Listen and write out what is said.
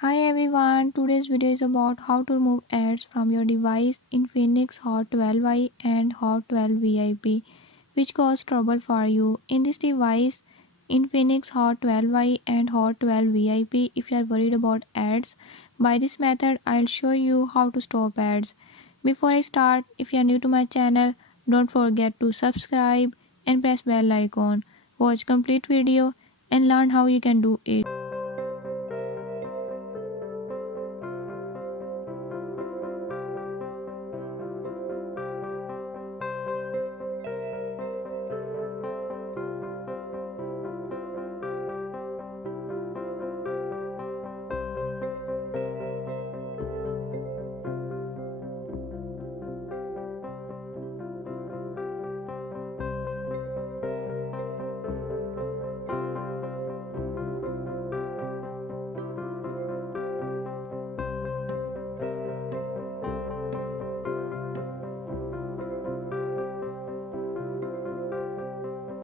Hi everyone, today's video is about how to remove ads from your device in Infinix Hot 12i and Hot 12 VIP, which cause trouble for you. In this device, Infinix Hot 12i and Hot 12 VIP, if you are worried about ads, by this method I'll show you how to stop ads. Before I start, if you are new to my channel, don't forget to subscribe and press bell icon. Watch complete video and learn how you can do it.